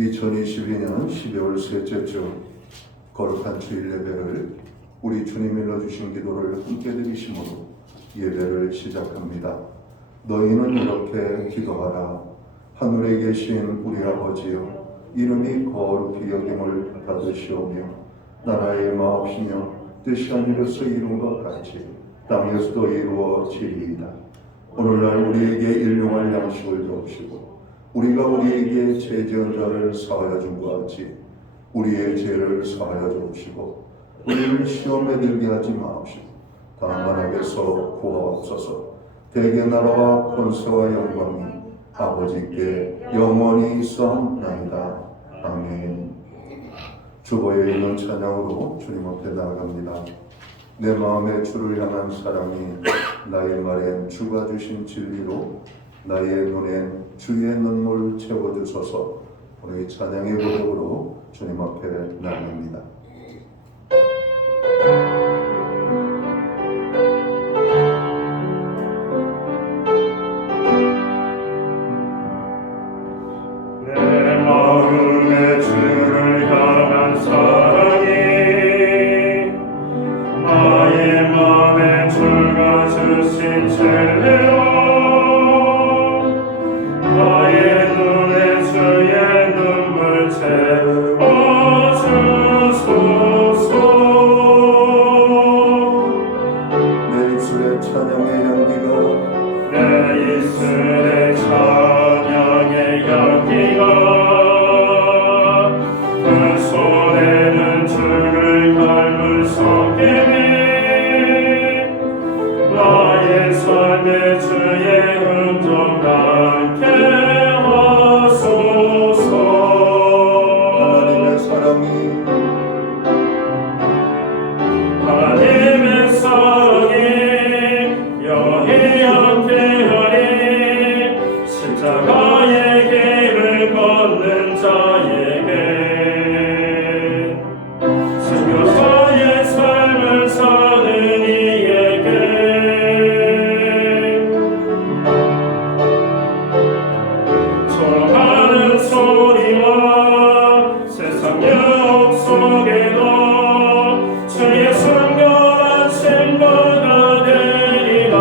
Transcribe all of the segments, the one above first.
2022년 12월 셋째 주 거룩한 주일 예배를 우리 주님이 일러주신 기도를 함께 드리심으로 예배를 시작합니다. 너희는 이렇게 기도하라. 하늘에 계신 우리 아버지여, 이름이 거룩히 여김을 받으시오며 나라의 마옵시며 뜻이 하늘에서 이룬 것 같이 땅에서도 이루어지리이다. 오늘날 우리에게 일용할 양식을 주옵시고 우리가 우리에게 죄 지은 자를 사하여 준 것 같이 우리의 죄를 사하여 주옵시고 우리를 시험에 들게 하지 마옵시고 다만 악에서 구하옵소서. 대개 나라와 권세와 영광이 아버지께 영원히 있사옵나이다. 아멘. 주보에 있는 찬양으로 주님 앞에 나아갑니다. 내 마음에 주를 향한 사랑이 나의 말엔 주가 주신 진리로 나의 눈엔 주의 눈물 채워주소서. 우리 찬양의 고백으로 주님 앞에 나갑니다. 내 마음에 주를 향한 사랑이 나의 마음에 주가 주신 진리로 나의 눈에 주의 눈물 채워주소서. 내 입술에 찬양의 향기가 내 입술에 찬양의 향기가 그 손에는 주를 닮은 성김이 나의 삶에 주의 흔적 남게 하소서. 하나님의 사랑이 하나님의 사랑이 영원히 함께하리. 십자가의 길을 걷는 자에게 순교자의 삶을 사는 이에게 조롱하는 소리와 세상 유혹 속에도 주의 순결하신 바가 되리라.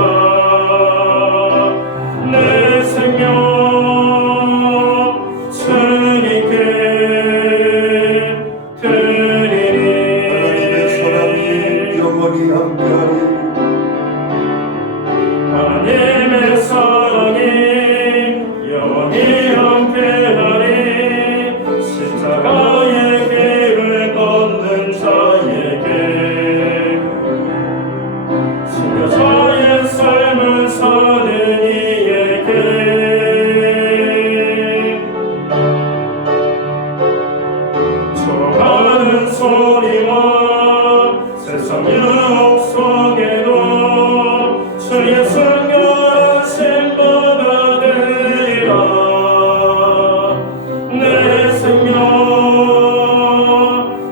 내 생명 주님께 드리리. 하나님의 사랑이 영원히 함께하리. 하나님의 사랑이 영원히 함께하리. 십자가의 길을 걷는 자에게 순교자의 삶을 사는 이에게 조롱하는 소리와 세상 유혹 속에도 주의 순결하신 바가 되리라. 내 생명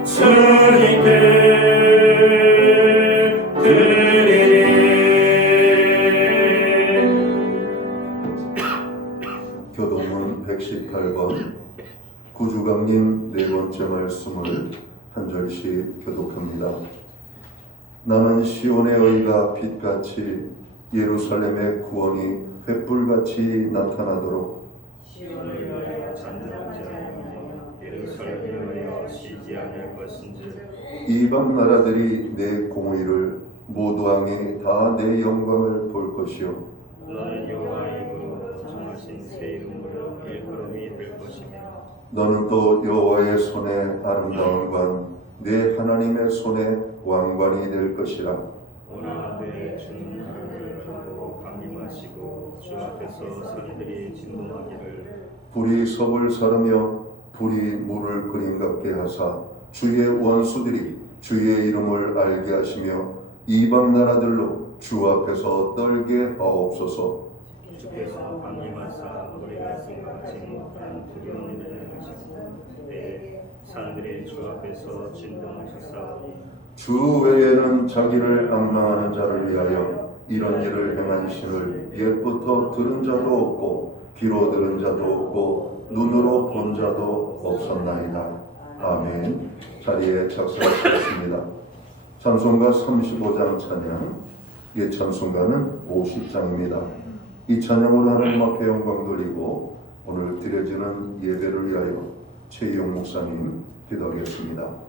주님께 드리리. 교동문 118번 구주강림 네 번째 말씀을 한 절씩 교독합니다. 나는 시온의 의가 빛같이 예루살렘의 구원이 횃불같이 나타나도록 시온을 위하여 잠잠하지 아니하며 예루살렘을 위하여 쉬지 아니할 것인지 이방 나라들이 내 공의를 모두 왕이 다 내 영광을 볼 것이요 너는 여호와의 이름으로 정하신 새 이름으로 일컬음이 될 것이며 너는 또 여호와의 손에 아름다운 관 내 하나님의 손에 왕관이 될 것이라. 오나 내 주는 하늘을 보고 강림하시고 주 앞에서 소리들이 진동하기를 불이 섭을 사르며 불이 물을 끓임 같게 하사 주의 원수들이 주의 이름을 알게 하시며 이방 나라들로 주 앞에서 떨게 하옵소서. 주께서 강림하사 우리가 생각지 못한 두려운 일을 하시고 그때 사람들이 주 앞에서 진동하셨사오니 주 외에는 자기를 앙망하는 자를 위하여 이런 일을 행한 신을 옛부터 들은 자도 없고 귀로 들은 자도 없고 눈으로 본 자도 없었나이다. 아멘. 자리에 적사하시겠습니다. 찬송가 35장 찬양, 이 찬송가는 50장입니다. 이 찬양으로 하나님 앞에 영광 돌리고 오늘 드려지는 예배를 위하여 최희용 목사님 기도하겠습니다.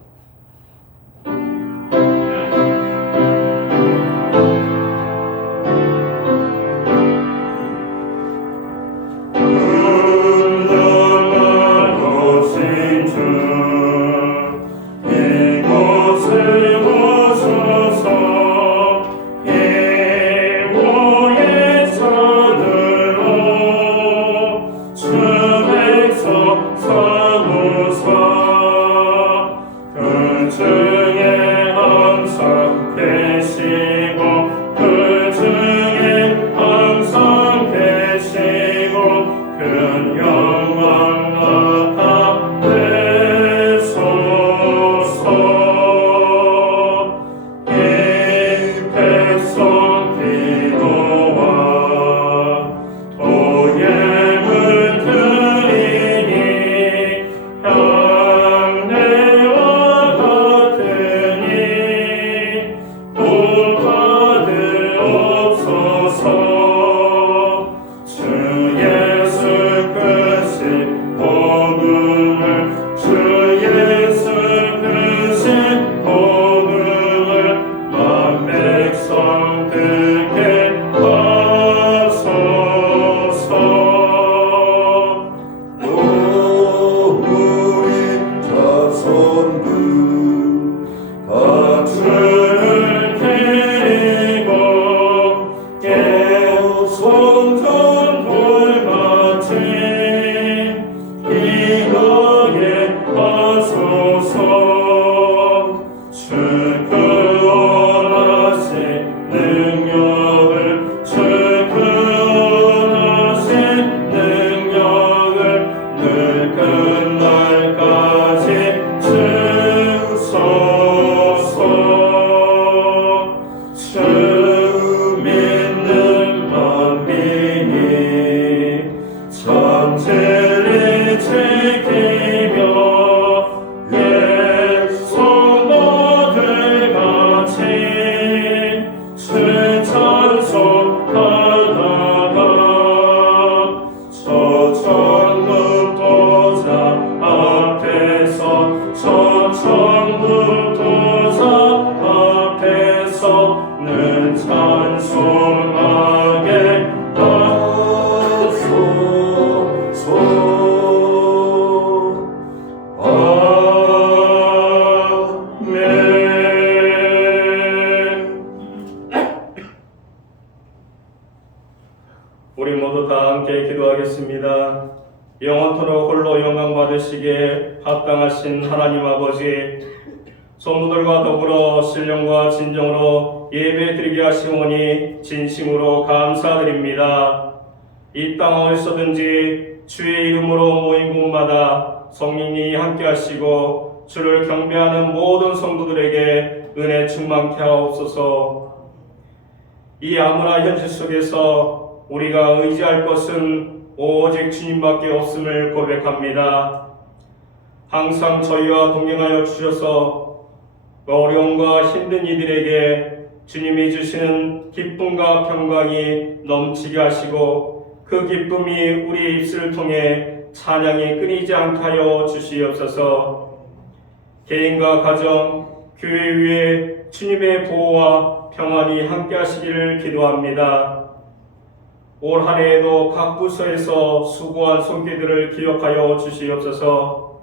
우리 모두 다 함께 기도하겠습니다. 영원토록 홀로 영광 받으시기에 합당하신 하나님 아버지, 성도들과 더불어 신령과 진정으로 예배드리게 하시오니 진심으로 감사드립니다. 이 땅 어디서든지 주의 이름으로 모인 곳마다 성령이 함께 하시고 주를 경배하는 모든 성도들에게 은혜 충만케 하옵소서. 이 암울한 현실 속에서 우리가 의지할 것은 오직 주님밖에 없음을 고백합니다. 항상 저희와 동행하여 주셔서 어려움과 힘든 이들에게 주님이 주시는 기쁨과 평강이 넘치게 하시고 그 기쁨이 우리의 입술을 통해 찬양이 끊이지 않게 하여 주시옵소서. 개인과 가정, 교회 위에 주님의 보호와 평안이 함께 하시기를 기도합니다. 올 한 해에도 각 부서에서 수고한 손길들을 기억하여 주시옵소서.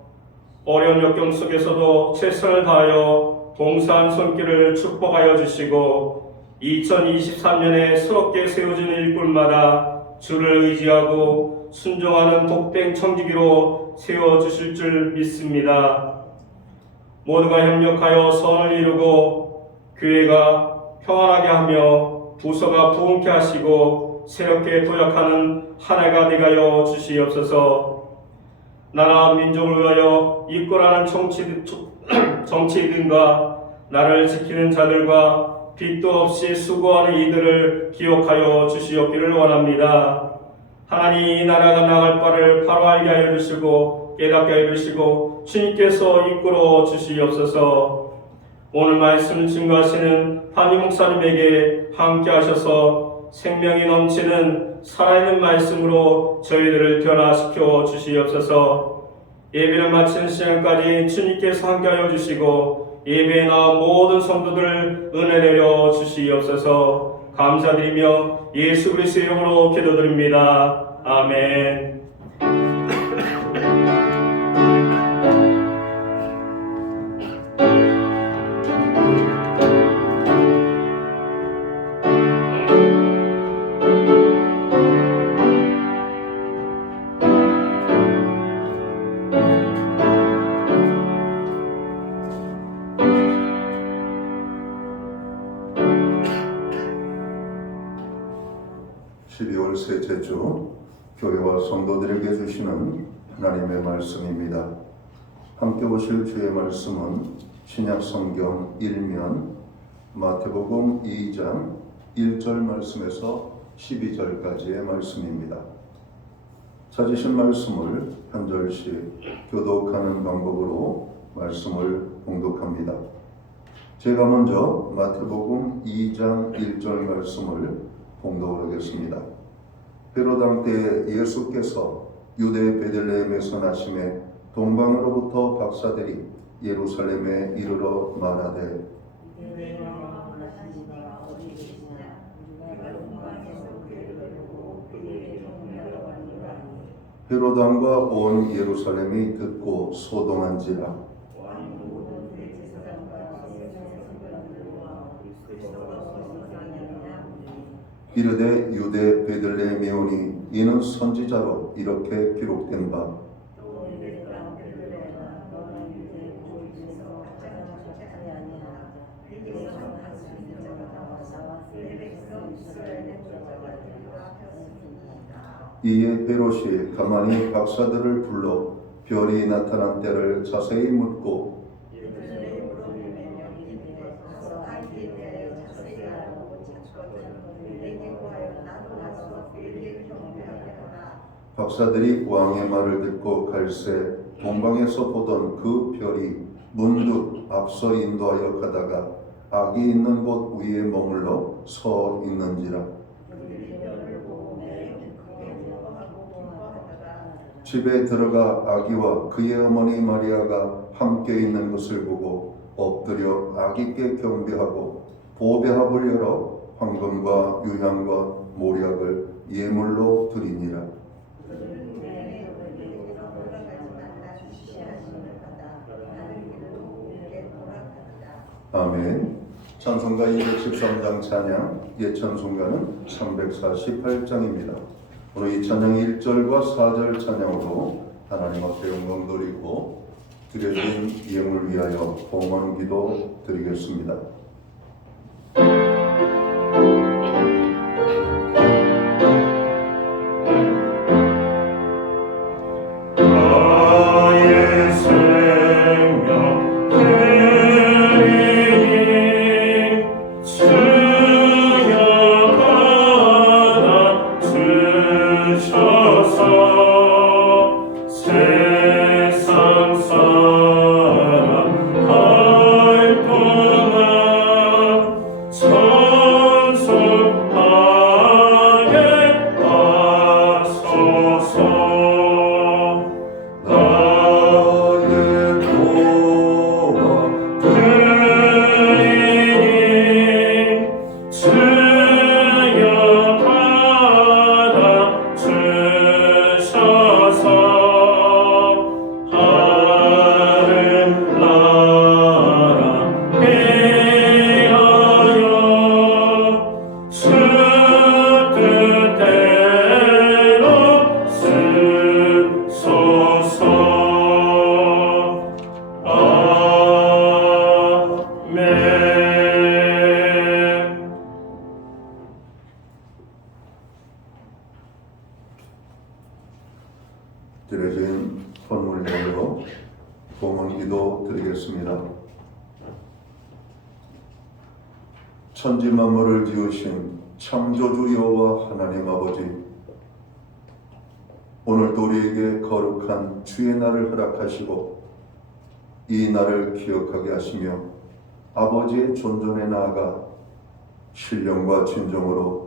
어려운 역경 속에서도 최선을 다하여 봉사한 손길을 축복하여 주시고 2023년에 새롭게 세워지는 일꾼마다 주를 의지하고 순종하는 복된 청지기로 세워주실 줄 믿습니다. 모두가 협력하여 선을 이루고 교회가 평안하게 하며 부서가 부흥케 하시고 새롭게 도약하는 한 해가 되가여 주시옵소서. 나라 민족을 위하여 이끌어가는 정치인과 나를 지키는 자들과 빚도 없이 수고하는 이들을 기억하여 주시옵기를 원합니다. 하나님, 이 나라가 나갈 바를 바로 알게 하여 주시고 깨닫게 해주시고 주님께서 이끌어 주시옵소서. 오늘 말씀을 증거하시는 한희 목사님에게 함께 하셔서 생명이 넘치는 살아있는 말씀으로 저희들을 변화시켜 주시옵소서. 예배를 마치는 시간까지 주님께서 함께하여 주시고 예배에 나온 모든 성도들 은혜 내려 주시옵소서. 감사드리며 예수 그리스도의 이름으로 기도드립니다. 아멘. 12월 셋째 주 교회와 성도들에게 주시는 하나님의 말씀입니다. 함께 보실 주의 말씀은 신약 성경 1면 마태복음 2장 1절 말씀에서 12절까지의 말씀입니다. 찾으신 말씀을 한 절씩 교독하는 방법으로 말씀을 봉독합니다. 제가 먼저 마태복음 2장 1절 말씀을 봉독하겠습니다. 헤로당 때 예수께서 유대 베들레헴에서 나심에 동방으로부터 박사들이 예루살렘에 이르러 말하되 헤로당과 온 예루살렘이 듣고 소동한지라. 이르되 유대 베들레헴에 오니 이는 선지자로 이렇게 기록된 바 이에 헤롯이 가만히 박사들을 불러 별이 나타난 때를 자세히 묻고 박사들이 왕의 말을 듣고 갈새 동방에서 보던 그 별이 문득 앞서 인도하여 가다가 악이 있는 곳 위에 머물러 서 있는지라. 집에 들어가 아기와 그의 어머니 마리아가 함께 있는 것을 보고 엎드려 아기께 경배하고 보배합을 열어 황금과 유향과 모략을 예물로 드리니라. 아멘. 찬송가 213장 찬양, 예찬송가는 348장입니다. 오늘 이 찬양 1절과 4절 찬양으로 하나님 앞에 영광 돌리고 드려진 예물 위하여 봉헌 기도 드리겠습니다. 드려진 헌물로 봉헌 기도 드리겠습니다. 천지 만물을 지으신 창조주 여호와 하나님 아버지, 오늘도 우리에게 거룩한 주의 날을 허락하시고 이 날을 기억하게 하시며 아버지의 존전에 나아가 신령과 진정으로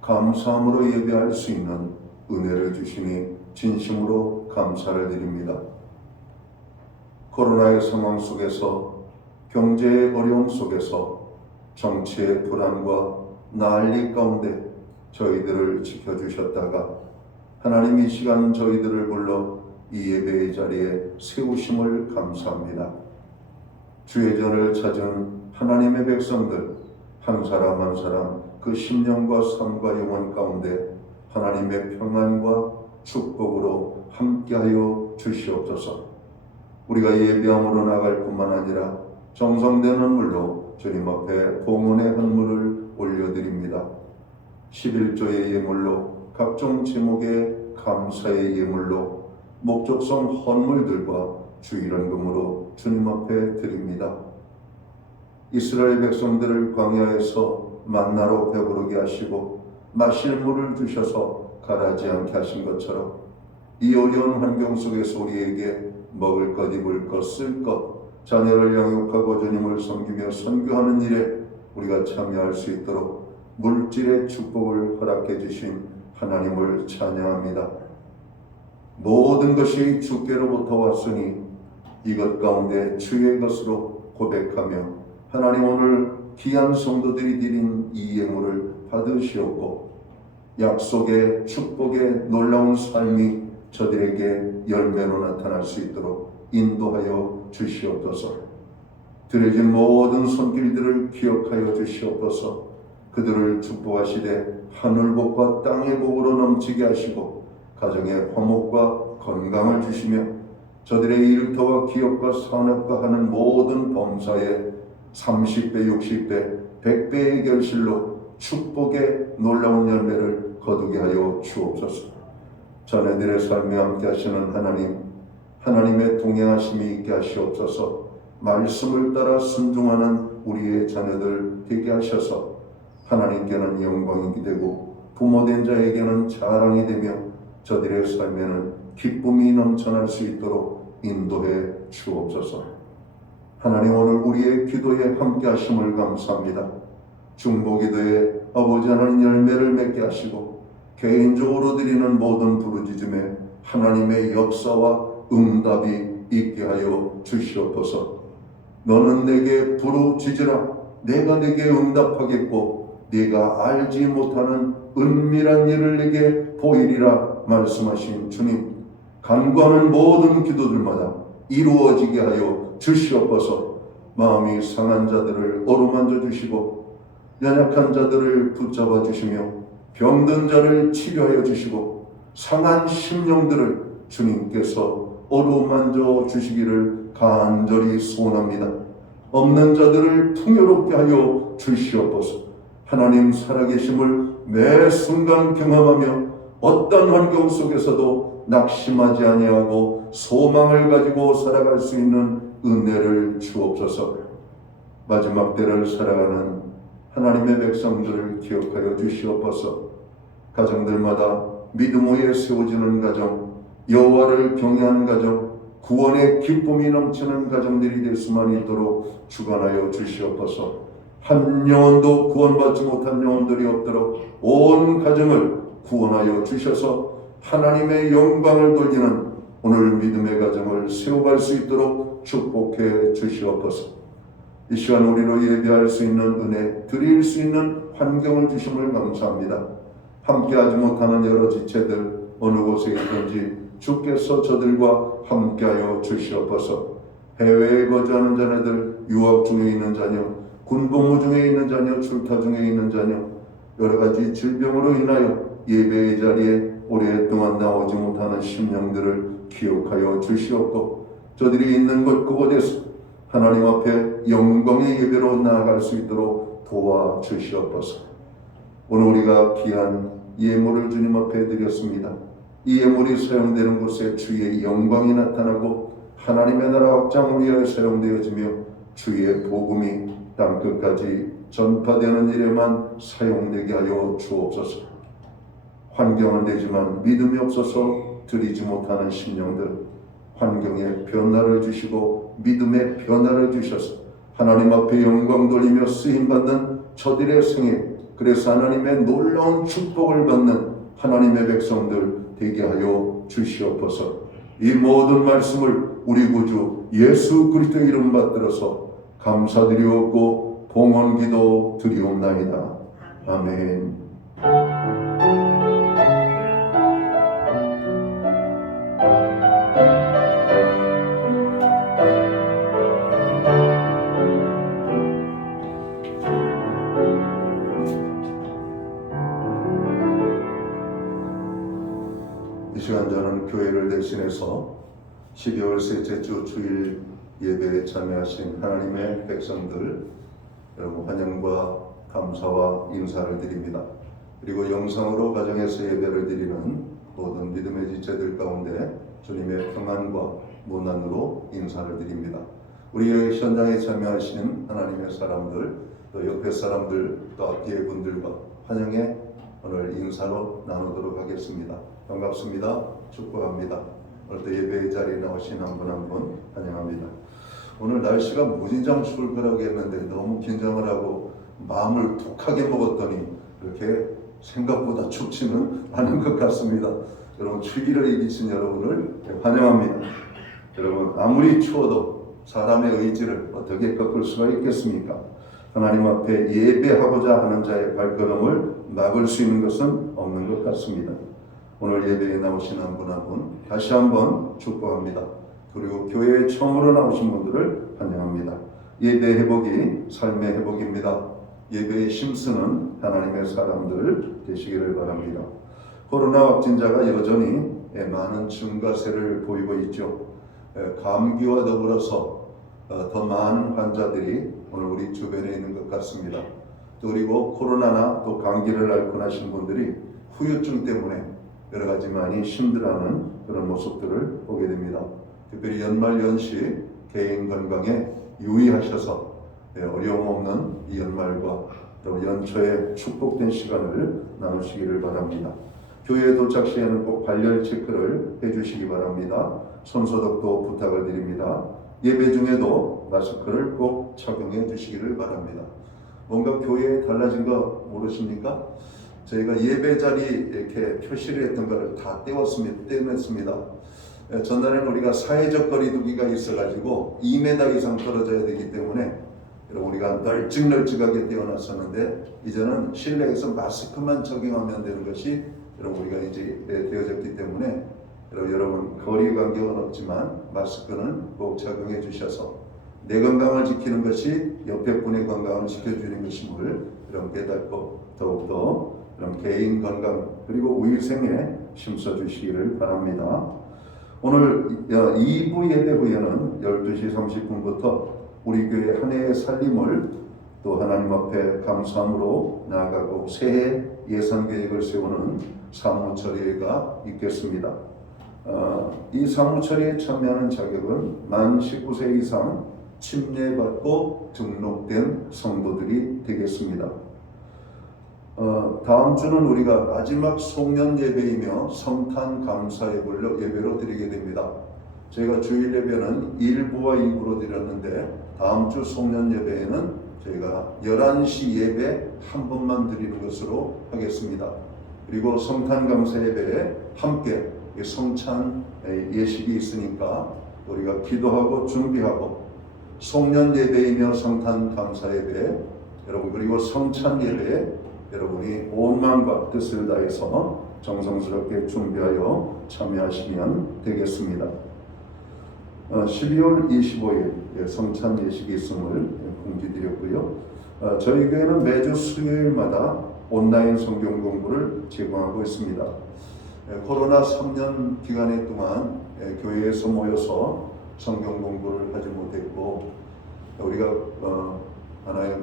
감사함으로 예배할 수 있는 은혜를 주시니 진심으로 감사를 드립니다. 코로나의 상황 속에서, 경제의 어려움 속에서, 정치의 불안과 난리 가운데 저희들을 지켜주셨다가 하나님 이 시간 저희들을 불러 이 예배의 자리에 세우심을 감사합니다. 주의 전을 찾은 하나님의 백성들 한 사람 한 사람 그 심령과 삶과 영혼 가운데 하나님의 평안과 축복으로 함께하여 주시옵소서. 우리가 예배함으로 나갈 뿐만 아니라 정성된 헌물로 주님 앞에 봉헌의 헌물을 올려드립니다. 11조의 예물로, 각종 제목의 감사의 예물로, 목적성 헌물들과 주일헌금으로 주님 앞에 드립니다. 이스라엘 백성들을 광야에서 만나로 배부르게 하시고 마실 물을 주셔서 가라지 않게 하신 것처럼 이 어려운 환경 속에서 우리에게 먹을 것, 입을 것, 쓸 것, 자녀를 양육하고 주님을 섬기며 선교하는 일에 우리가 참여할 수 있도록 물질의 축복을 허락해 주신 하나님을 찬양합니다. 모든 것이 주께로부터 왔으니 이것 가운데 주의 것으로 고백하며 하나님 오늘 귀한 성도들이 드린 이 예물을 받으시옵고 약속의 축복의 놀라운 삶이 저들에게 열매로 나타날 수 있도록 인도하여 주시옵소서. 드려진 모든 손길들을 기억하여 주시옵소서. 그들을 축복하시되 하늘복과 땅의 복으로 넘치게 하시고 가정의 화목과 건강을 주시며 저들의 일터와 기업과 산업과 하는 모든 범사에 30배, 60배, 100배의 결실로 축복의 놀라운 열매를 거두게 하여 주옵소서. 자녀들의 삶에 함께 하시는 하나님, 하나님의 동행하심이 있게 하시옵소서. 말씀을 따라 순종하는 우리의 자녀들 되게 하셔서 하나님께는 영광이 되고 부모된 자에게는 자랑이 되며 저들의 삶에는 기쁨이 넘쳐날 수 있도록 인도해 주옵소서. 하나님 오늘 우리의 기도에 함께 하심을 감사합니다. 중보기도에 아버지 하나님 열매를 맺게 하시고 개인적으로 드리는 모든 부르짖음에 하나님의 역사와 응답이 있게 하여 주시옵소서. 너는 내게 부르짖으라 내가 내게 응답하겠고 네가 알지 못하는 은밀한 일을 내게 보이리라 말씀하신 주님, 간구하는 모든 기도들마다 이루어지게 하여 주시옵소서. 마음이 상한 자들을 어루만져 주시고 연약한 자들을 붙잡아 주시며 병든 자를 치료하여 주시고 상한 심령들을 주님께서 어루만져 주시기를 간절히 소원합니다. 없는 자들을 풍요롭게 하여 주시옵소서. 하나님 살아계심을 매 순간 경험하며 어떤 환경 속에서도 낙심하지 아니하고 소망을 가지고 살아갈 수 있는 은혜를 주옵소서. 마지막 때를 살아가는 하나님의 백성들을 기억하여 주시옵소서. 가정들마다 믿음 위에 세워지는 가정, 여호와를 경외하는 가정, 구원의 기쁨이 넘치는 가정들이 될 수만 있도록 주관하여 주시옵소서. 한 영혼도 구원받지 못한 영혼들이 없도록 온 가정을 구원하여 주셔서 하나님의 영광을 돌리는 오늘 믿음의 가정을 세워갈 수 있도록 축복해 주시옵소서. 이 시간 우리로 예배할 수 있는 은혜, 드릴 수 있는 환경을 주심을 감사합니다. 함께하지 못하는 여러 지체들 어느 곳에 있든지 주께서 저들과 함께하여 주시옵소서. 해외에 거주하는 자녀들, 유학 중에 있는 자녀, 군복무 중에 있는 자녀, 출타 중에 있는 자녀, 여러 가지 질병으로 인하여 예배의 자리에 오랫동안 나오지 못하는 심령들을 기억하여 주시옵고 저들이 있는 곳 그곳에서 하나님 앞에 영광의 예배로 나아갈 수 있도록 도와주시옵소서. 오늘 우리가 귀한 예물을 주님 앞에 드렸습니다. 이 예물이 사용되는 곳에 주의 영광이 나타나고 하나님의 나라 확장을 위하여 사용되어지며 주의 복음이 땅끝까지 전파되는 일에만 사용되게 하여 주옵소서. 환경은 되지만 믿음이 없어서 드리지 못하는 심령들 환경에 변화를 주시고 믿음의 변화를 주셔서 하나님 앞에 영광 돌리며 쓰임받는 저들의 생애, 그래서 하나님의 놀라운 축복을 받는 하나님의 백성들 되게 하여 주시옵소서. 이 모든 말씀을 우리 구주 예수 그리스도 이름 받들어서 감사드리옵고 봉헌기도 드리옵나이다. 아멘. 이 시간 저는 교회를 대신해서 12월 셋째 주 주일 예배에 참여하신 하나님의 백성들 여러분 환영과 감사와 인사를 드립니다. 그리고 영상으로 가정에서 예배를 드리는 모든 믿음의 지체들 가운데 주님의 평안과 문안으로 인사를 드립니다. 우리 현장에 참여하신 하나님의 사람들, 또 옆에 사람들, 또 앞뒤의 분들과 환영의 오늘 인사로 나누도록 하겠습니다. 반갑습니다. 축복합니다. 오늘도 예배의 자리에 나오신 한 분 한 분 환영합니다. 오늘 날씨가 무진장 추울 거라고 했는데 너무 긴장을 하고 마음을 독하게 먹었더니 그렇게 생각보다 춥지는 않은 것 같습니다. 여러분 추위를 이기신 여러분을 환영합니다. 여러분 아무리 추워도 사람의 의지를 어떻게 꺾을 수가 있겠습니까? 하나님 앞에 예배하고자 하는 자의 발걸음을 막을 수 있는 것은 없는 것 같습니다. 오늘 예배에 나오신 한 분 한 분 다시 한번 축복합니다. 그리고 교회에 처음으로 나오신 분들을 환영합니다. 예배 회복이 삶의 회복입니다. 예배에 힘쓰는 하나님의 사람들 되시기를 바랍니다. 코로나 확진자가 여전히 많은 증가세를 보이고 있죠. 감기와 더불어서 더 많은 환자들이 오늘 우리 주변에 있는 것 같습니다. 그리고 코로나나 또 감기를 앓고 나신 분들이 후유증 때문에 여러 가지 많이 힘들어하는 그런 모습들을 보게 됩니다. 특별히 연말 연시 개인 건강에 유의하셔서 어려움 없는 이 연말과 또 연초에 축복된 시간을 나누시기를 바랍니다. 교회에 도착 시에는 꼭 발열 체크를 해주시기 바랍니다. 손소독도 부탁을 드립니다. 예배 중에도 마스크를 꼭 착용해 주시기를 바랍니다. 뭔가 교회에 달라진 거 모르십니까? 저희가 예배 자리 이렇게 표시를 했던 것을 다 떼냈습니다. 전날에는 우리가 사회적 거리두기가 있어가지고 2m 이상 떨어져야 되기 때문에 우리가 널찍널찍하게 떼어놨었는데 이제는 실내에서 마스크만 적용하면 되는 것이 우리가 이제 되어졌기 때문에 여러분 거리 간격은 없지만 마스크는 꼭 착용해 주셔서 내 건강을 지키는 것이 옆에 분의 건강을 지켜주는 것임을 깨닫고 더욱더 개인 건강 그리고 위생에 힘써 주시기를 바랍니다. 오늘 2부 예배 후에는 12시 30분부터 우리 교회 한 해의 살림을 또 하나님 앞에 감사함으로 나아가고 새해 예산 계획을 세우는 사무처리가 있겠습니다. 이 사무처리에 참여하는 자격은 만 19세 이상 침례받고 등록된 성도들이 되겠습니다. 다음 주는 우리가 마지막 송년 예배이며 성탄 감사 예배로 드리게 됩니다. 저희가 주일 예배는 1부와 2부로 드렸는데 다음 주 송년 예배에는 저희가 11시 예배 한 번만 드리는 것으로 하겠습니다. 그리고 성탄 감사 예배에 함께 성찬 예식이 있으니까 우리가 기도하고 준비하고 송년 예배이며 성탄 감사 예배 여러분 그리고 성찬 예배에 여러분이 온 마음과 뜻을 다해서 정성스럽게 준비하여 참여하시면 되겠습니다. 12월 25일 성찬 예식이 있음을 공지드렸고요. 저희 교회는 매주 수요일마다 온라인 성경 공부를 제공하고 있습니다. 코로나 3년 기간 동안 교회에서 모여서 성경 공부를 하지 못했고 우리가 하나의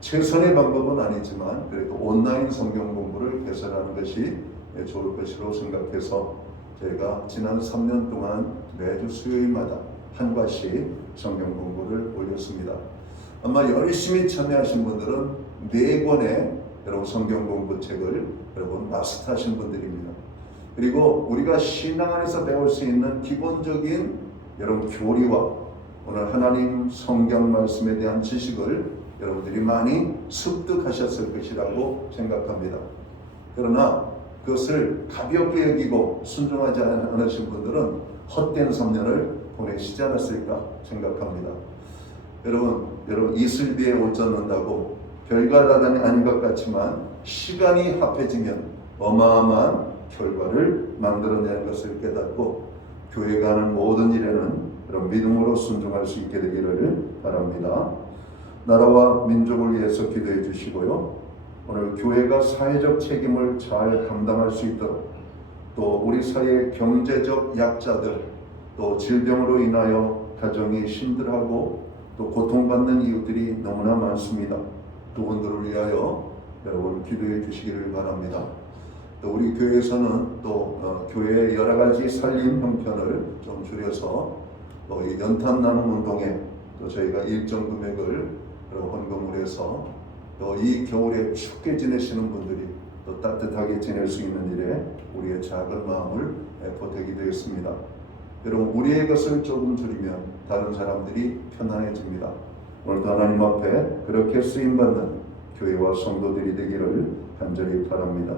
최선의 방법은 아니지만 그래도 온라인 성경 공부를 개설하는 것이 좋을 것이라고 생각해서 저희가 지난 3년 동안 매주 수요일마다 한 과씩 성경 공부를 올렸습니다. 아마 열심히 참여하신 분들은 4권의 여러분 성경 공부 책을 여러분 마스터하신 분들입니다. 그리고 우리가 신앙 안에서 배울 수 있는 기본적인 여러분 교리와 오늘 하나님 성경 말씀에 대한 지식을 여러분들이 많이 습득하셨을 것이라고 생각합니다. 그러나 그것을 가볍게 여기고 순종하지 않으신 분들은 헛된 3년을 보내시지 않았을까 생각합니다. 여러분 이슬비에 옷 젖는다고 별과다단이 아닌 것 같지만 시간이 합해지면 어마어마한 결과를 만들어내는 것을 깨닫고 교회가 하는 모든 일에는 그런 믿음으로 순종할 수 있게 되기를 바랍니다. 나라와 민족을 위해서 기도해 주시고요. 오늘 교회가 사회적 책임을 잘 감당할 수 있도록 또 우리 사회의 경제적 약자들 또 질병으로 인하여 가정이 힘들어하고 또 고통받는 이웃들이 너무나 많습니다. 그분들을 위하여 여러분 기도해 주시기를 바랍니다. 또 우리 교회에서는 또 교회의 여러 가지 살림 형편을 좀 줄여서 또 이 연탄 나눔 운동에 또 저희가 일정 금액을 헌금을 해서 또 이 겨울에 춥게 지내시는 분들이 또 따뜻하게 지낼 수 있는 일에 우리의 작은 마음을 보태기도 했습니다. 여러분 우리의 것을 조금 줄이면 다른 사람들이 편안해집니다. 오늘도 하나님 앞에 그렇게 쓰임받는 교회와 성도들이 되기를 간절히 바랍니다.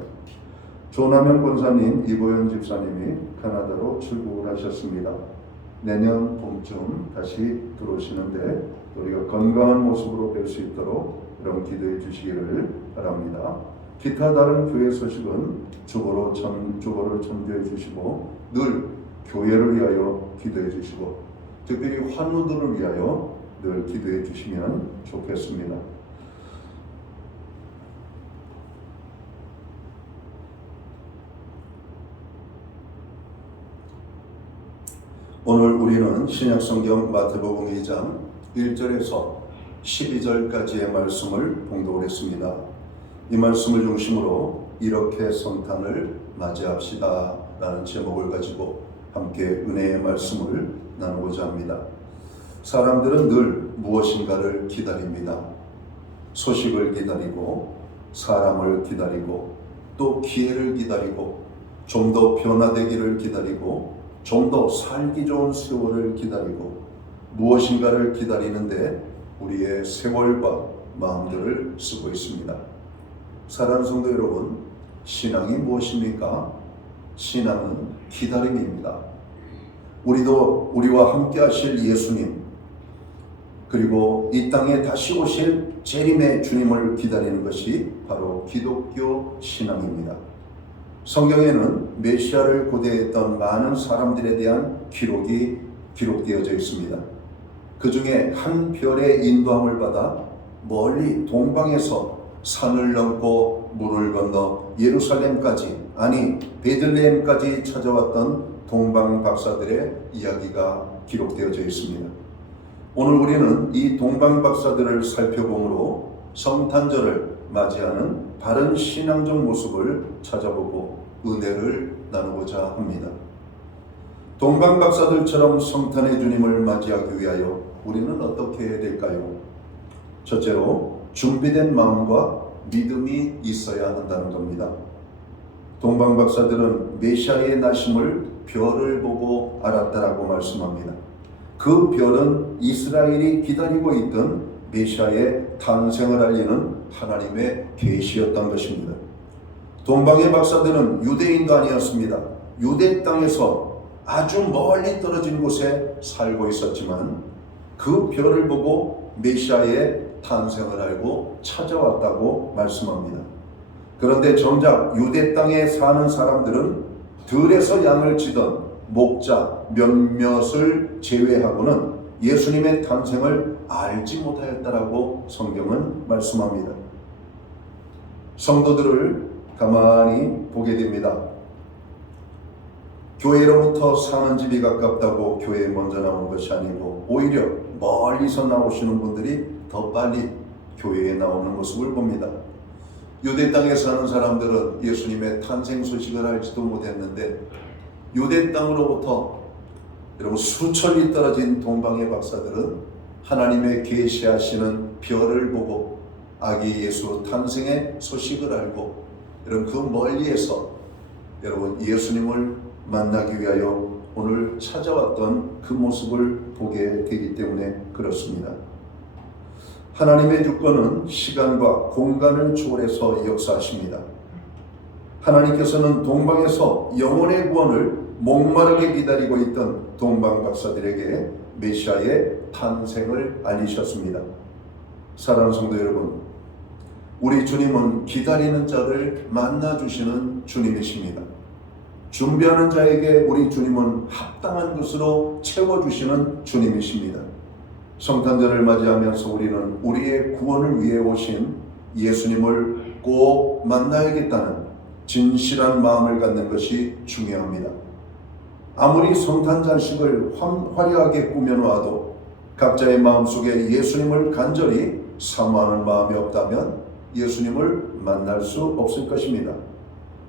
조남현 권사님, 이보현 집사님이 캐나다로 출국을 하셨습니다. 내년 봄쯤 다시 들어오시는데 우리가 건강한 모습으로 뵐 수 있도록 여러분 기도해 주시기를 바랍니다. 기타 다른 교회 소식은 주보를 전교해 주시고 늘 교회를 위하여 기도해 주시고 특별히 환우들을 위하여 늘 기도해 주시면 좋겠습니다. 오늘 우리는 신약성경 마태복음 2장 1절에서 12절까지의 말씀을 봉독을 했습니다. 이 말씀을 중심으로 이렇게 성탄을 맞이합시다 라는 제목을 가지고 함께 은혜의 말씀을 나누고자 합니다. 사람들은 늘 무엇인가를 기다립니다. 소식을 기다리고 사람을 기다리고 또 기회를 기다리고 좀 더 변화되기를 기다리고 좀 더 살기 좋은 세월을 기다리고 무엇인가를 기다리는데 우리의 세월과 마음들을 쓰고 있습니다. 사랑하는 성도 여러분, 신앙이 무엇입니까? 신앙은 기다림입니다. 우리와 함께 하실 예수님 그리고 이 땅에 다시 오실 재림의 주님을 기다리는 것이 바로 기독교 신앙입니다. 성경에는 메시아를 고대했던 많은 사람들에 대한 기록이 기록되어져 있습니다. 그 중에 한 별의 인도함을 받아 멀리 동방에서 산을 넘고 물을 건너 예루살렘까지 아니 베들레헴까지 찾아왔던 동방 박사들의 이야기가 기록되어져 있습니다. 오늘 우리는 이 동방 박사들을 살펴보므로 성탄절을 맞이하는 바른 신앙적 모습을 찾아보고 은혜를 나누고자 합니다. 동방 박사들처럼 성탄의 주님을 맞이하기 위하여 우리는 어떻게 해야 될까요? 첫째로 준비된 마음과 믿음이 있어야 한다는 겁니다. 동방 박사들은 메시아의 나심을 별을 보고 알았다라고 말씀합니다. 그 별은 이스라엘이 기다리고 있던 메시아의 탄생을 알리는 하나님의 계시였던 것입니다. 동방의 박사들은 유대인도 아니었습니다. 유대 땅에서 아주 멀리 떨어진 곳에 살고 있었지만 그 별을 보고 메시아의 탄생을 알고 찾아왔다고 말씀합니다. 그런데 정작 유대 땅에 사는 사람들은 들에서 양을 치던 목자 몇몇을 제외하고는 예수님의 탄생을 알지 못하였다라고 성경은 말씀합니다. 성도들을 가만히 보게 됩니다. 교회로부터 사는 집이 가깝다고 교회에 먼저 나오는 것이 아니고 오히려 멀리서 나오시는 분들이 더 빨리 교회에 나오는 모습을 봅니다. 유대 땅에 사는 사람들은 예수님의 탄생 소식을 알지도 못했는데 유대 땅으로부터 여러분 수천리 떨어진 동방의 박사들은 하나님의 계시하시는 별을 보고 아기 예수 탄생의 소식을 알고 여러분 그 멀리에서 여러분 예수님을 만나기 위하여 오늘 찾아왔던 그 모습을 보게 되기 때문에 그렇습니다. 하나님의 주권은 시간과 공간을 초월해서 역사하십니다. 하나님께서는 동방에서 영혼의 구원을 목마르게 기다리고 있던 동방 박사들에게 메시아의 탄생을 알리셨습니다. 사랑하는 성도 여러분, 우리 주님은 기다리는 자를 만나주시는 주님이십니다. 준비하는 자에게 우리 주님은 합당한 것으로 채워주시는 주님이십니다. 성탄절을 맞이하면서 우리는 우리의 구원을 위해 오신 예수님을 꼭 만나야겠다는 진실한 마음을 갖는 것이 중요합니다. 아무리 성탄절식을 화려하게 꾸며놓아도 각자의 마음속에 예수님을 간절히 사모하는 마음이 없다면 예수님을 만날 수 없을 것입니다.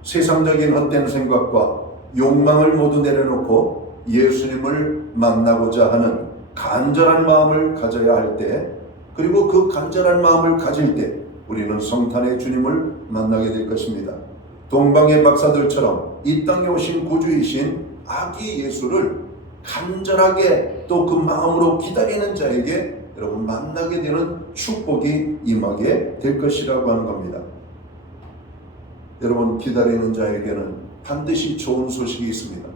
세상적인 헛된 생각과 욕망을 모두 내려놓고 예수님을 만나고자 하는 간절한 마음을 가져야 할 때, 그리고 그 간절한 마음을 가질 때 우리는 성탄의 주님을 만나게 될 것입니다. 동방의 박사들처럼 이 땅에 오신 구주이신 아기 예수를 간절하게 또 그 마음으로 기다리는 자에게 여러분 만나게 되는 축복이 임하게 될 것이라고 하는 겁니다. 여러분 기다리는 자에게는 반드시 좋은 소식이 있습니다.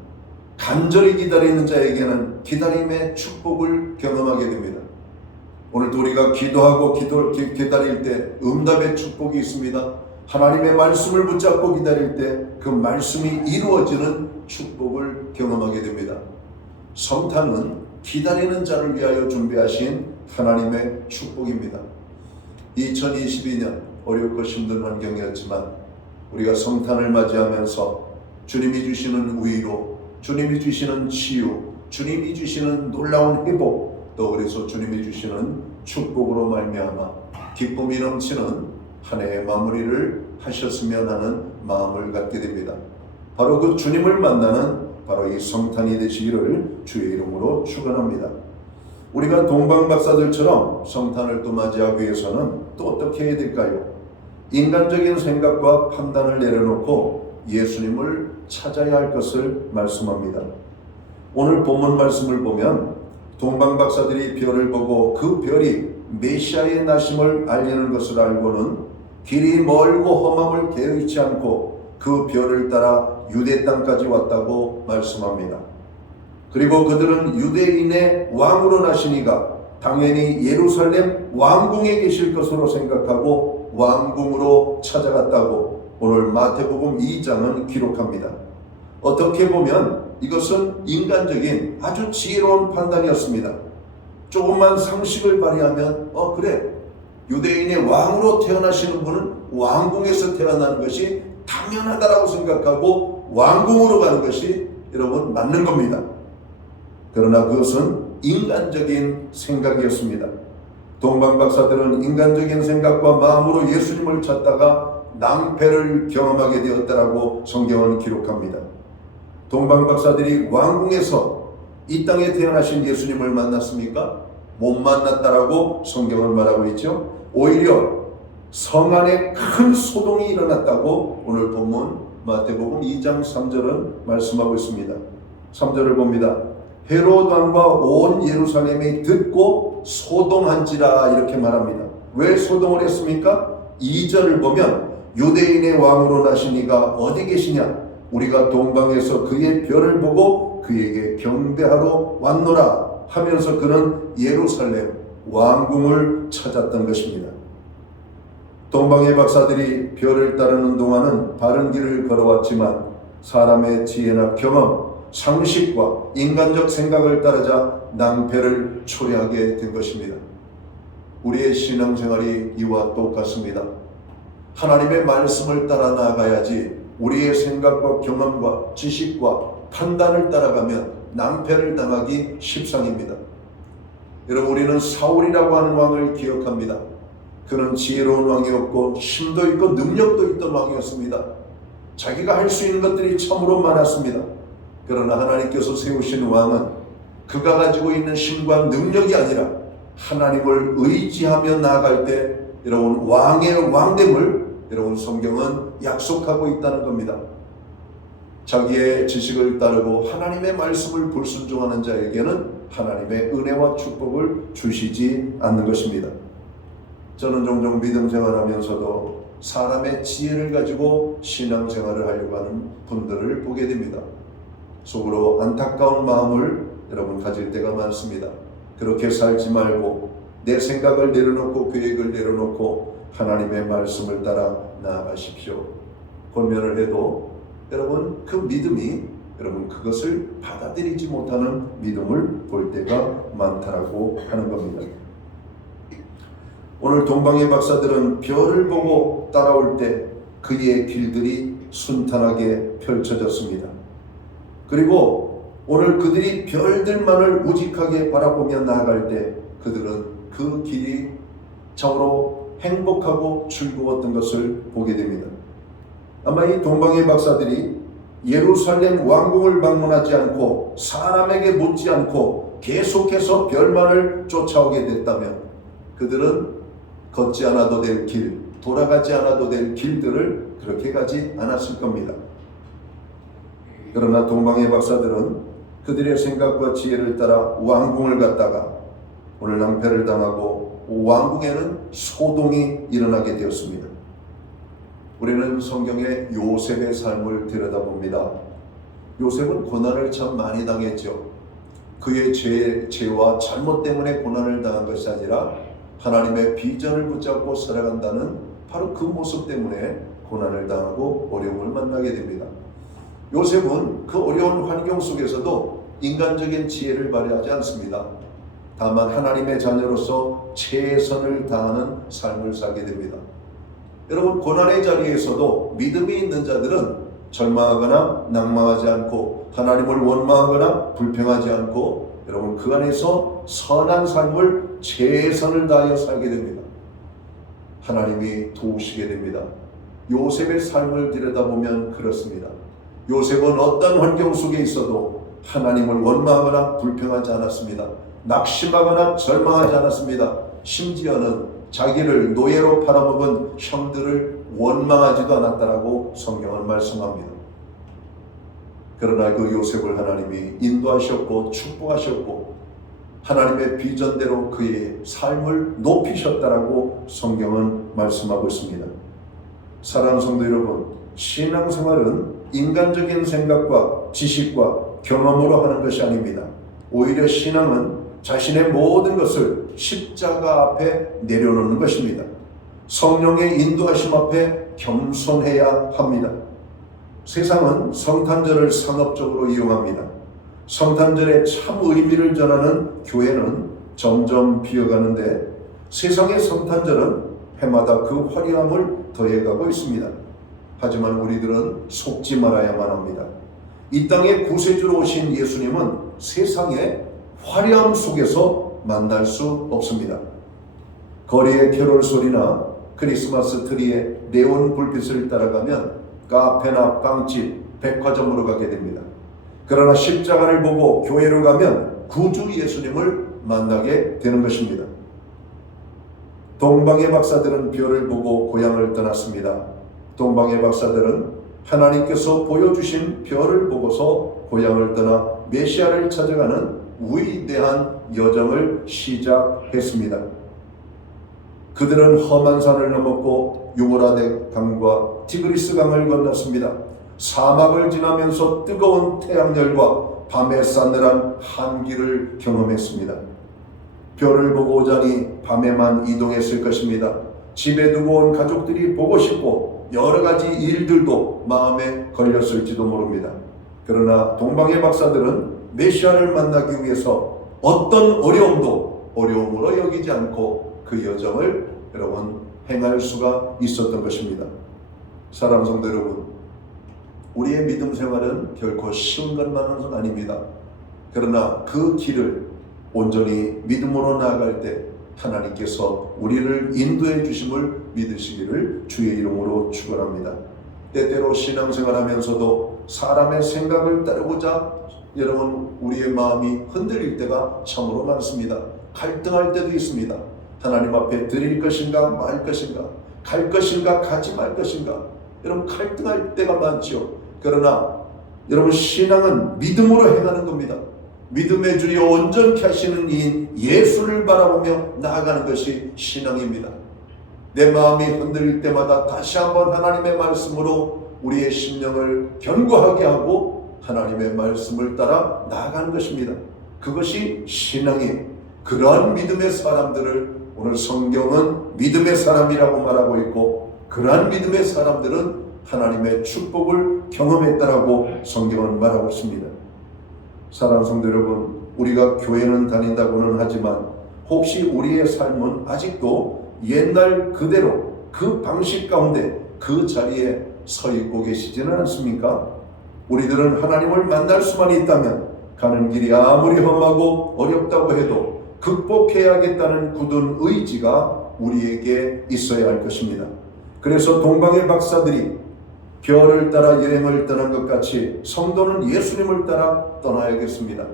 간절히 기다리는 자에게는 기다림의 축복을 경험하게 됩니다. 오늘도 우리가 기도하고 기다릴 때 응답의 축복이 있습니다. 하나님의 말씀을 붙잡고 기다릴 때 그 말씀이 이루어지는 축복을 경험하게 됩니다. 성탄은 기다리는 자를 위하여 준비하신 하나님의 축복입니다. 2022년 어렵고 힘든 환경이었지만 우리가 성탄을 맞이하면서 주님이 주시는 위로, 주님이 주시는 치유, 주님이 주시는 놀라운 회복, 또 그래서 주님이 주시는 축복으로 말미암아 기쁨이 넘치는 한 해의 마무리를 하셨으면 하는 마음을 갖게 됩니다. 바로 그 주님을 만나는 바로 이 성탄이 되시기를 주의 이름으로 축원합니다. 우리가 동방박사들처럼 성탄을 또 맞이하기 위해서는 또 어떻게 해야 될까요? 인간적인 생각과 판단을 내려놓고 예수님을 찾아야 할 것을 말씀합니다. 오늘 본문 말씀을 보면 동방박사들이 별을 보고 그 별이 메시아의 나심을 알리는 것을 알고는 길이 멀고 험함을 개의치 않고 그 별을 따라 유대 땅까지 왔다고 말씀합니다. 그리고 그들은 유대인의 왕으로 나시니가 당연히 예루살렘 왕궁에 계실 것으로 생각하고 왕궁으로 찾아갔다고 오늘 마태복음 2장은 기록합니다. 어떻게 보면 이것은 인간적인 아주 지혜로운 판단이었습니다. 조금만 상식을 발휘하면 그래, 유대인의 왕으로 태어나시는 분은 왕궁에서 태어나는 것이 당연하다라고 생각하고 왕궁으로 가는 것이 여러분 맞는 겁니다. 그러나 그것은 인간적인 생각이었습니다. 동방박사들은 인간적인 생각과 마음으로 예수님을 찾다가 낭패를 경험하게 되었다라고 성경은 기록합니다. 동방박사들이 왕궁에서 이 땅에 태어나신 예수님을 만났습니까? 못 만났다라고 성경은 말하고 있죠. 오히려 성 안에 큰 소동이 일어났다고 오늘 본문 마태복음 2장 3절은 말씀하고 있습니다. 3절을 봅니다. 헤롯 왕과 온 예루살렘이 듣고 소동한지라 이렇게 말합니다. 왜 소동을 했습니까? 2절을 보면 유대인의 왕으로 나신 이가 어디 계시냐? 우리가 동방에서 그의 별을 보고 그에게 경배하러 왔노라 하면서 그는 예루살렘 왕궁을 찾았던 것입니다. 동방의 박사들이 별을 따르는 동안은 바른 길을 걸어왔지만 사람의 지혜나 경험, 상식과 인간적 생각을 따르자 낭패를 초래하게 된 것입니다. 우리의 신앙생활이 이와 똑같습니다. 하나님의 말씀을 따라 나아가야지 우리의 생각과 경험과 지식과 판단을 따라가면 낭패를 당하기 십상입니다. 여러분, 우리는 사울이라고 하는 왕을 기억합니다. 그는 지혜로운 왕이었고 힘도 있고 능력도 있던 왕이었습니다. 자기가 할 수 있는 것들이 참으로 많았습니다. 그러나 하나님께서 세우신 왕은 그가 가지고 있는 힘과 능력이 아니라 하나님을 의지하며 나아갈 때 여러분 왕의 왕됨을 여러분 성경은 약속하고 있다는 겁니다. 자기의 지식을 따르고 하나님의 말씀을 불순종하는 자에게는 하나님의 은혜와 축복을 주시지 않는 것입니다. 저는 종종 믿음 생활하면서도 사람의 지혜를 가지고 신앙생활을 하려고 하는 분들을 보게 됩니다. 속으로 안타까운 마음을 여러분 가질 때가 많습니다. 그렇게 살지 말고 내 생각을 내려놓고 계획을 내려놓고 하나님의 말씀을 따라 나아가십시오. 권면을 해도 여러분 그 믿음이 여러분 그것을 받아들이지 못하는 믿음을 볼 때가 많다라고 하는 겁니다. 오늘 동방의 박사들은 별을 보고 따라올 때 그의 길들이 순탄하게 펼쳐졌습니다. 그리고 오늘 그들이 별들만을 우직하게 바라보며 나아갈 때 그들은 그 길이 참으로 행복하고 즐거웠던 것을 보게 됩니다. 아마 이 동방의 박사들이 예루살렘 왕궁을 방문하지 않고 사람에게 묻지 않고 계속해서 별만을 쫓아오게 됐다면 그들은 걷지 않아도 될 길, 돌아가지 않아도 될 길들을 그렇게 가지 않았을 겁니다. 그러나 동방의 박사들은 그들의 생각과 지혜를 따라 왕궁을 갔다가 오늘 낭패를 당하고 왕궁에는 소동이 일어나게 되었습니다. 우리는 성경의 요셉의 삶을 들여다봅니다. 요셉은 고난을 참 많이 당했죠. 그의 죄와 잘못 때문에 고난을 당한 것이 아니라 하나님의 비전을 붙잡고 살아간다는 바로 그 모습 때문에 고난을 당하고 어려움을 만나게 됩니다. 요셉은 그 어려운 환경 속에서도 인간적인 지혜를 발휘하지 않습니다. 다만 하나님의 자녀로서 최선을 다하는 삶을 살게 됩니다. 여러분 고난의 자리에서도 믿음이 있는 자들은 절망하거나 낭망하지 않고 하나님을 원망하거나 불평하지 않고 여러분 그 안에서 선한 삶을 최선을 다하여 살게 됩니다. 하나님이 도우시게 됩니다. 요셉의 삶을 들여다보면 그렇습니다. 요셉은 어떤 환경 속에 있어도 하나님을 원망하거나 불평하지 않았습니다. 낙심하거나 절망하지 않았습니다. 심지어는 자기를 노예로 팔아먹은 형들을 원망하지도 않았다라고 성경은 말씀합니다. 그러나 그 요셉을 하나님이 인도하셨고 축복하셨고 하나님의 비전대로 그의 삶을 높이셨다라고 성경은 말씀하고 있습니다. 사랑하는 성도 여러분, 신앙생활은 인간적인 생각과 지식과 경험으로 하는 것이 아닙니다. 오히려 신앙은 자신의 모든 것을 십자가 앞에 내려놓는 것입니다. 성령의 인도하심 앞에 겸손해야 합니다. 세상은 성탄절을 상업적으로 이용합니다. 성탄절의 참 의미를 전하는 교회는 점점 비어가는데 세상의 성탄절은 해마다 그 화려함을 더해가고 있습니다. 하지만 우리들은 속지 말아야만 합니다. 이 땅에 구세주로 오신 예수님은 세상의 화려함 속에서 만날 수 없습니다. 거리의 캐롤 소리나 크리스마스 트리의 네온 불빛을 따라가면 카페나 빵집, 백화점으로 가게 됩니다. 그러나 십자가를 보고 교회로 가면 구주 예수님을 만나게 되는 것입니다. 동방의 박사들은 별을 보고 고향을 떠났습니다. 동방의 박사들은 하나님께서 보여주신 별을 보고서 고향을 떠나 메시아를 찾아가는 위대한 여정을 시작했습니다. 그들은 험한 산을 넘었고 유브라데 강과 티그리스 강을 건넜습니다. 사막을 지나면서 뜨거운 태양열과 밤의 싸늘한 한기를 경험했습니다. 별을 보고 오자니 밤에만 이동했을 것입니다. 집에 두고 온 가족들이 보고 싶고 여러 가지 일들도 마음에 걸렸을지도 모릅니다. 그러나 동방의 박사들은 메시아를 만나기 위해서 어떤 어려움도 어려움으로 여기지 않고 그 여정을 여러분 행할 수가 있었던 것입니다. 사랑하는 성도 여러분, 우리의 믿음 생활은 결코 쉬운 것만은 아닙니다. 그러나 그 길을 온전히 믿음으로 나아갈 때 하나님께서 우리를 인도해 주심을 믿으시기를 주의 이름으로 축원합니다. 때때로 신앙생활하면서도 사람의 생각을 따르고자 여러분 우리의 마음이 흔들릴 때가 참으로 많습니다. 갈등할 때도 있습니다. 하나님 앞에 드릴 것인가 말 것인가, 갈 것인가 가지 말 것인가, 여러분 갈등할 때가 많죠. 그러나 여러분, 신앙은 믿음으로 행하는 겁니다. 믿음의 주여 온전케 하시는 이인 예수를 바라보며 나아가는 것이 신앙입니다. 내 마음이 흔들릴 때마다 다시 한번 하나님의 말씀으로 우리의 심령을 견고하게 하고 하나님의 말씀을 따라 나아가는 것입니다. 그것이 신앙이에요. 그러한 믿음의 사람들을 오늘 성경은 믿음의 사람이라고 말하고 있고, 그러한 믿음의 사람들은 하나님의 축복을 경험했다라고 성경은 말하고 있습니다. 사랑하는 성도 여러분, 우리가 교회는 다닌다고는 하지만 혹시 우리의 삶은 아직도 옛날 그대로 그 방식 가운데 그 자리에 서 있고 계시지는 않습니까? 우리들은 하나님을 만날 수만 있다면 가는 길이 아무리 험하고 어렵다고 해도 극복해야겠다는 굳은 의지가 우리에게 있어야 할 것입니다. 그래서 동방의 박사들이 별을 따라 여행을 떠난 것 같이 성도는 예수님을 따라 떠나야겠습니다.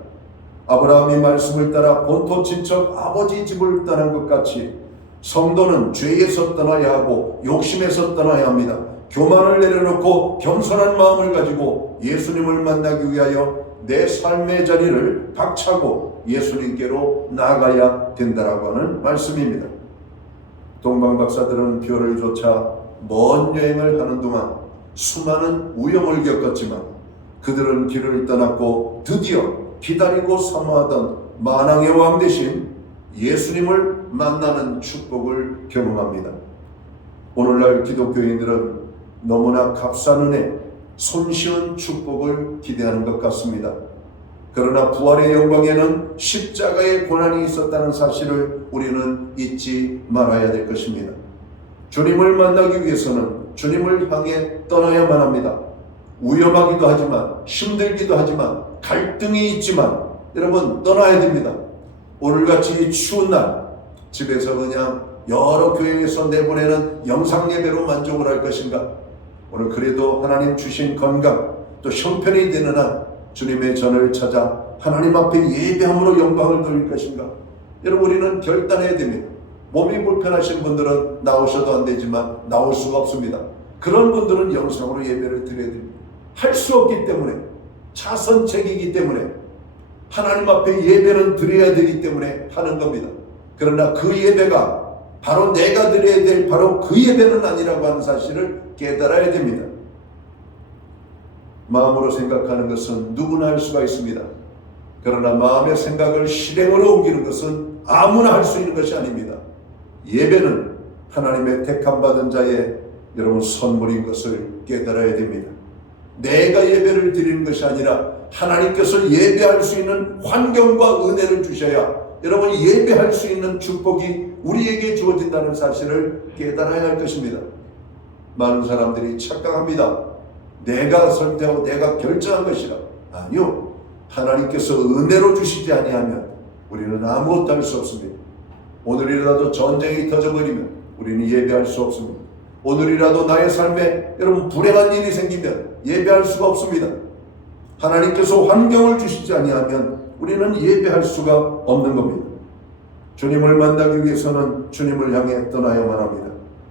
아브라함이 말씀을 따라 본토 친척 아버지 집을 떠난 것 같이 성도는 죄에서 떠나야 하고 욕심에서 떠나야 합니다. 교만을 내려놓고 겸손한 마음을 가지고 예수님을 만나기 위하여 내 삶의 자리를 박차고 예수님께로 나아가야 된다라고 하는 말씀입니다. 동방박사들은 별을 쫓아 먼 여행을 하는 동안 수많은 위험을 겪었지만 그들은 길을 떠났고 드디어 기다리고 사모하던 만왕의 왕 대신 예수님을 만나는 축복을 경험합니다. 오늘날 기독교인들은 너무나 값싼 은혜, 손쉬운 축복을 기대하는 것 같습니다. 그러나 부활의 영광에는 십자가의 고난이 있었다는 사실을 우리는 잊지 말아야 될 것입니다. 주님을 만나기 위해서는 주님을 향해 떠나야만 합니다. 위험하기도 하지만 힘들기도 하지만 갈등이 있지만 여러분 떠나야 됩니다. 오늘같이 추운 날 집에서 그냥 여러 교회에서 내보내는 영상 예배로 만족을 할 것인가? 오늘 그래도 하나님 주신 건강 또 형편이 되는 한 주님의 전을 찾아 하나님 앞에 예배함으로 영광을 돌릴 것인가? 여러분 우리는 결단해야 됩니다. 몸이 불편하신 분들은 나오셔도 안 되지만 나올 수가 없습니다. 그런 분들은 영상으로 예배를 드려야 됩니다. 할 수 없기 때문에 차선책이기 때문에 하나님 앞에 예배는 드려야 되기 때문에 하는 겁니다. 그러나 그 예배가 바로 내가 드려야 될 바로 그 예배는 아니라고 하는 사실을 깨달아야 됩니다. 마음으로 생각하는 것은 누구나 할 수가 있습니다. 그러나 마음의 생각을 실행으로 옮기는 것은 아무나 할 수 있는 것이 아닙니다. 예배는 하나님의 택함받은 자의 여러분 선물인 것을 깨달아야 됩니다. 내가 예배를 드리는 것이 아니라 하나님께서 예배할 수 있는 환경과 은혜를 주셔야 여러분 예배할 수 있는 축복이 우리에게 주어진다는 사실을 깨달아야 할 것입니다. 많은 사람들이 착각합니다. 내가 설득하고 내가 결정한 것이라. 아니요. 하나님께서 은혜로 주시지 아니하면 우리는 아무것도 할 수 없습니다. 오늘이라도 전쟁이 터져버리면 우리는 예배할 수 없습니다. 오늘이라도 나의 삶에 여러분 불행한 일이 생기면 예배할 수가 없습니다. 하나님께서 환경을 주시지 아니하면 우리는 예배할 수가 없는 겁니다. 주님을 만나기 위해서는 주님을 향해 떠나야만 합니다.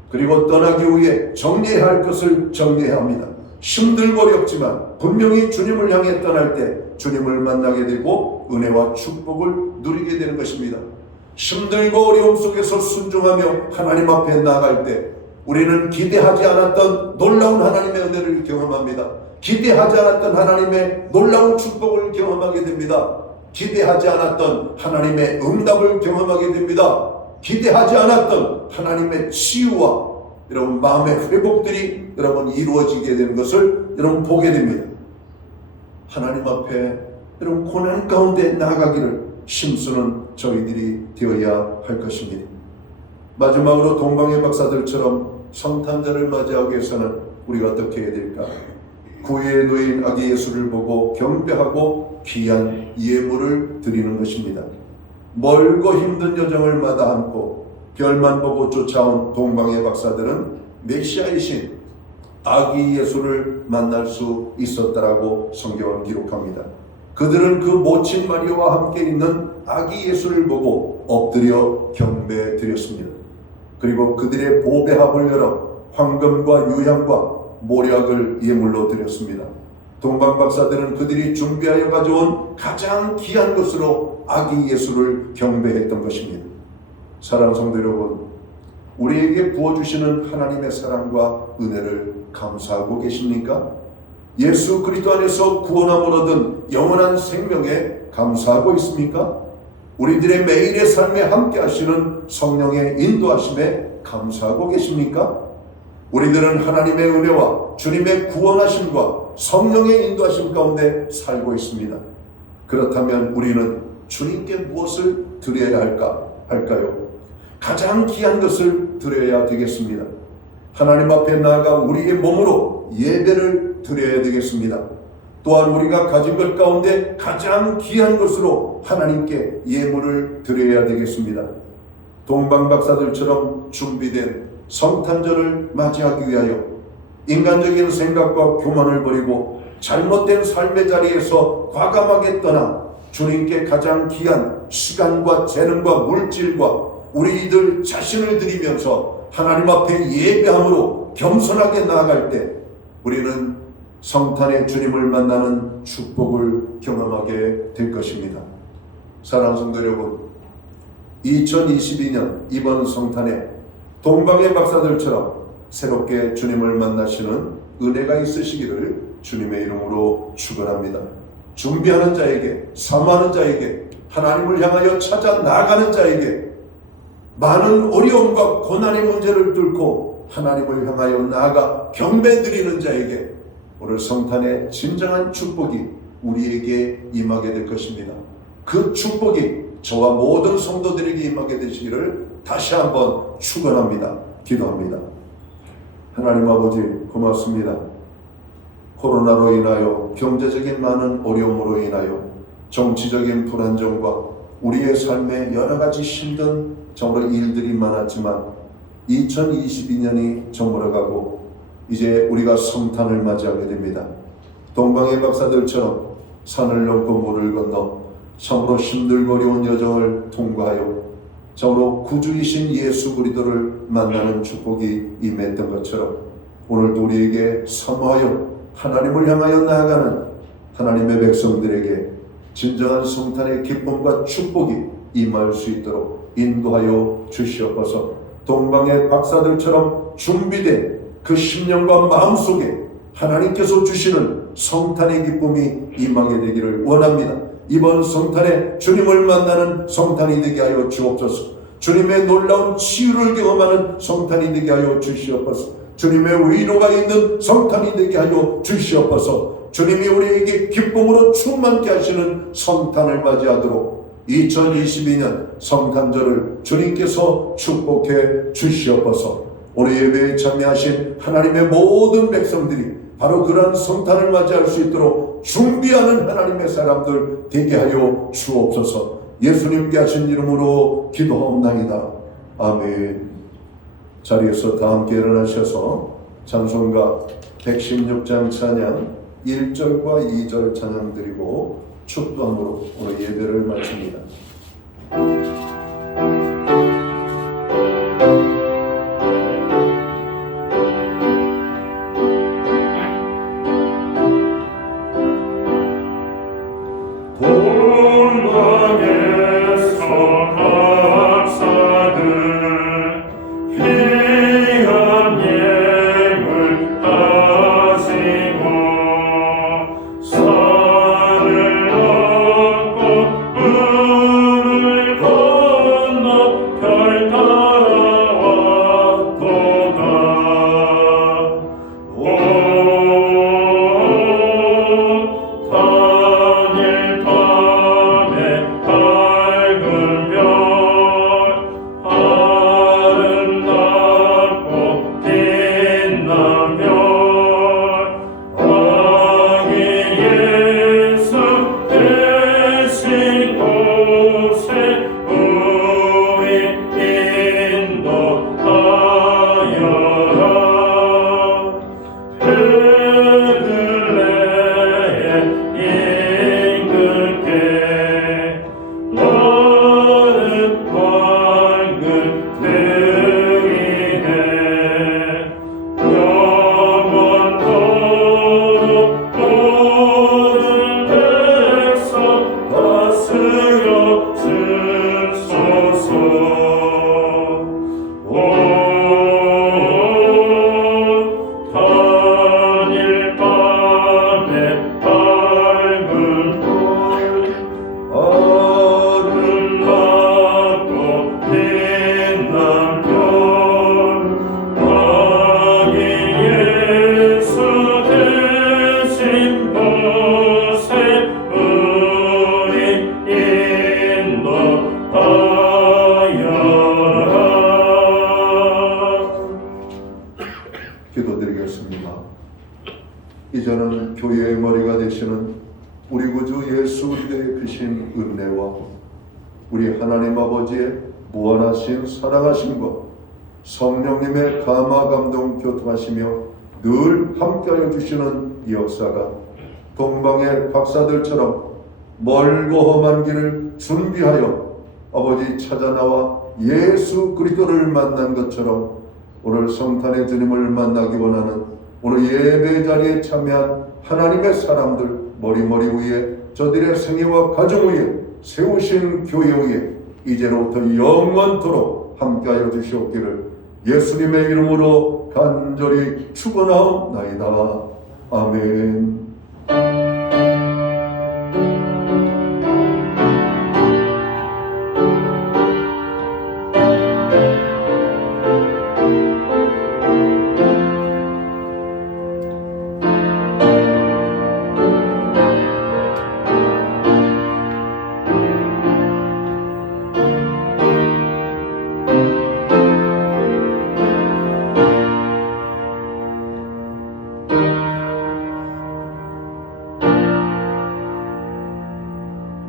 그리고 떠나기 위해 정리해야 할 것을 정리해야 합니다. 힘들고 어렵지만 분명히 주님을 향해 떠날 때 주님을 만나게 되고 은혜와 축복을 누리게 되는 것입니다. 힘들고 어려움 속에서 순종하며 하나님 앞에 나아갈 때 우리는 기대하지 않았던 놀라운 하나님의 은혜를 경험합니다. 기대하지 않았던 하나님의 놀라운 축복을 경험하게 됩니다. 기대하지 않았던 하나님의 응답을 경험하게 됩니다. 기대하지 않았던 하나님의 치유와 여러분 마음의 회복들이 여러분 이루어지게 되는 것을 여러분 보게 됩니다. 하나님 앞에 여러분 고난 가운데 나아가기를 힘쓰는 저희들이 되어야 할 것입니다. 마지막으로 동방의 박사들처럼 성탄절을 맞이하기 위해서는 우리가 어떻게 해야 될까? 구유에 놓인 아기 예수를 보고 경배하고 귀한 예물을 드리는 것입니다. 멀고 힘든 여정을 마다않고 별만 보고 쫓아온 동방의 박사들은 메시아이신 아기 예수를 만날 수 있었다라고 성경은 기록합니다. 그들은 그 모친 마리아와 함께 있는 아기 예수를 보고 엎드려 경배드렸습니다. 그리고 그들의 보배합을 열어 황금과 유향과 모략을 예물로 드렸습니다. 동방박사들은 그들이 준비하여 가져온 가장 귀한 것으로 아기 예수를 경배했던 것입니다. 사랑하는 성도 여러분, 우리에게 부어주시는 하나님의 사랑과 은혜를 감사하고 계십니까? 예수 그리스도 안에서 구원함을 얻은 영원한 생명에 감사하고 있습니까? 우리들의 매일의 삶에 함께 하시는 성령의 인도하심에 감사하고 계십니까? 우리들은 하나님의 은혜와 주님의 구원하심과 성령의 인도하심 가운데 살고 있습니다. 그렇다면 우리는 주님께 무엇을 드려야 할까요? 가장 귀한 것을 드려야 되겠습니다. 하나님 앞에 나아가 우리의 몸으로 예배를 드려야 되겠습니다. 또한 우리가 가진 것 가운데 가장 귀한 것으로 하나님께 예물을 드려야 되겠습니다. 동방박사들처럼 준비된 성탄절을 맞이하기 위하여 인간적인 생각과 교만을 버리고 잘못된 삶의 자리에서 과감하게 떠나 주님께 가장 귀한 시간과 재능과 물질과 우리들 자신을 드리면서 하나님 앞에 예배함으로 겸손하게 나아갈 때 우리는 성탄의 주님을 만나는 축복을 경험하게 될 것입니다. 사랑하는 성도 여러분, 2022년 이번 성탄에 동방의 박사들처럼 새롭게 주님을 만나시는 은혜가 있으시기를 주님의 이름으로 축원합니다. 준비하는 자에게, 사모하는 자에게, 하나님을 향하여 찾아 나가는 자에게 많은 어려움과 고난의 문제를 뚫고 하나님을 향하여 나아가 경배드리는 자에게 오늘 성탄의 진정한 축복이 우리에게 임하게 될 것입니다. 그 축복이 저와 모든 성도들에게 임하게 되시기를 다시 한번 축원합니다. 기도합니다. 하나님 아버지 고맙습니다. 코로나로 인하여 경제적인 많은 어려움으로 인하여 정치적인 불안정과 우리의 삶에 여러 가지 힘든 정말 일들이 많았지만 2022년이 저물어가고 이제 우리가 성탄을 맞이하게 됩니다. 동방의 박사들처럼 산을 넘고 물을 건너 참으로 힘들고 어려운 여정을 통과하여 참으로 구주이신 예수 그리스도를 만나는 축복이 임했던 것처럼 오늘도 우리에게 사모하여 하나님을 향하여 나아가는 하나님의 백성들에게 진정한 성탄의 기쁨과 축복이 임할 수 있도록 인도하여 주시옵소서. 동방의 박사들처럼 준비된 그 심령과 마음속에 하나님께서 주시는 성탄의 기쁨이 임하게 되기를 원합니다. 이번 성탄에 주님을 만나는 성탄이 되게 하여 주옵소서. 주님의 놀라운 치유를 경험하는 성탄이 되게 하여 주시옵소서. 주님의 위로가 있는 성탄이 되게 하여 주시옵소서. 주님이 우리에게 기쁨으로 충만케 하시는 성탄을 맞이하도록 2022년 성탄절을 주님께서 축복해 주시옵소서. 오늘 예배에 참여하신 하나님의 모든 백성들이 바로 그러한 성탄을 맞이할 수 있도록 준비하는 하나님의 사람들 되게 하여 주옵소서. 예수님께 하신 이름으로 기도하옵나이다. 아멘. 자리에서 다 함께 일어나셔서 찬송가 116장 찬양 1절과 2절 찬양 드리고 축도함으로 오늘 예배를 마칩니다. 산을 넘고 물을 우리 하나님 아버지의 무한하신 사랑하심과 성령님의 감화 감동 교통하시며 늘 함께하여 주시는 이 역사가 동방의 박사들처럼 멀고 험한 길을 준비하여 아버지 찾아 나와 예수 그리스도를 만난 것처럼 오늘 성탄의 주님을 만나기 원하는 오늘 예배 자리에 참여한 하나님의 사람들 머리머리 위에 저들의 생애와 가정 위에 세우신 교회 위에 이제로부터 영원토록 함께하여 주시옵기를 예수님의 이름으로 간절히 축원하옵나이다. 아멘.